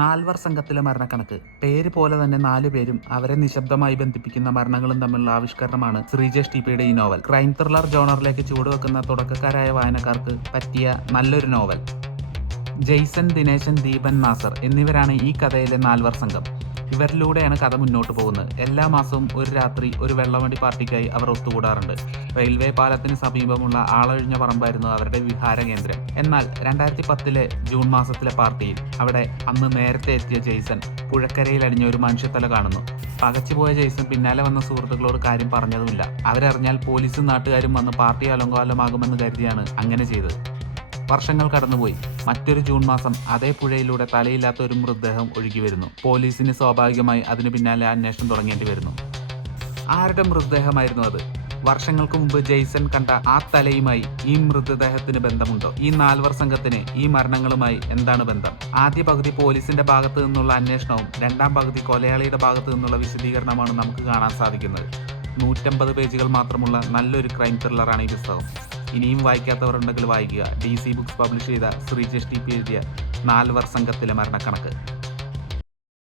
നാൽവർ സംഘത്തിലെ മരണക്കണക്ക്. പേര് പോലെ തന്നെ 4 പേരും അവരെ നിശബ്ദമായി ബന്ധിപ്പിക്കുന്ന മരണങ്ങളും തമ്മിലുള്ള ആവിഷ്കരണമാണ് ശ്രീജേഷ് ടിപിയുടെ ഈ നോവൽ. ക്രൈം ത്രില്ലർ ജോണറിലേക്ക് ചുവടുവെക്കുന്ന തുടക്കക്കാരായ വായനക്കാർക്ക് പറ്റിയ നല്ലൊരു നോവൽ. ജെയ്സൺ, ദിനേശൻ, ദീപൻ, നാസർ എന്നിവരാണ് ഈ കഥയിലെ 4 സംഘം. ഇവരിലൂടെയാണ് കഥ മുന്നോട്ട് പോകുന്നത്. എല്ലാ മാസവും ഒരു രാത്രി ഒരു വെള്ളമടി പാർട്ടിക്കായി അവർ ഒത്തുകൂടാറുണ്ട്. റെയിൽവേ പാലത്തിന് സമീപമുള്ള ആളൊഴിഞ്ഞ പറമ്പായിരുന്നു അവരുടെ വിഹാര കേന്ദ്രം. എന്നാൽ 2010 ജൂൺ മാസത്തിലെ പാർട്ടിയിൽ അവിടെ അന്ന് നേരത്തെ എത്തിയ ജെയ്സൺ പുഴക്കരയിൽ അടിഞ്ഞ ഒരു മനുഷ്യത്തല കാണുന്നു. പകച്ചുപോയ ജെയ്സൺ പിന്നാലെ വന്ന സുഹൃത്തുക്കളോട് കാര്യം പറഞ്ഞതുമില്ല. അവരറിഞ്ഞാൽ പോലീസും നാട്ടുകാരും വന്ന് പാർട്ടി അലങ്കോലമാകുമെന്ന് കരുതിയാണ് അങ്ങനെ ചെയ്തത്. വർഷങ്ങൾ കടന്നുപോയി. മറ്റൊരു ജൂൺ മാസം അതേ പുഴയിലൂടെ തലയില്ലാത്ത ഒരു മൃതദേഹം ഒഴുകി വരുന്നു. പോലീസിന് സ്വാഭാവികമായി അതിനു പിന്നാലെ അന്വേഷണം തുടങ്ങേണ്ടി വരുന്നു. ആരുടെ മൃതദേഹമായിരുന്നു അത്? വർഷങ്ങൾക്ക് മുമ്പ് ജെയ്സൺ കണ്ട ആ തലയുമായി ഈ മൃതദേഹത്തിന് ബന്ധമുണ്ടോ? ഈ 4 സംഘത്തിന് ഈ മരണങ്ങളുമായി എന്താണ് ബന്ധം? ആദ്യ പകുതി പോലീസിന്റെ ഭാഗത്തു നിന്നുള്ള അന്വേഷണവും രണ്ടാം പകുതി കൊലയാളിയുടെ ഭാഗത്തു നിന്നുള്ള വിശദീകരണമാണ് നമുക്ക് കാണാൻ സാധിക്കുന്നത്. 150 പേജുകൾ മാത്രമുള്ള നല്ലൊരു ക്രൈം ത്രില്ലറാണ് ഈ പുസ്തകം. ഇനിയും വായിക്കാത്തവരുണ്ടെങ്കിൽ വായിക്കുക. DC ബുക്സ് പബ്ലിഷ് ചെയ്ത ശ്രീജേഷ് ടി പി എഴുതിയ 4 സംഘത്തിലെ മരണക്കണക്ക്.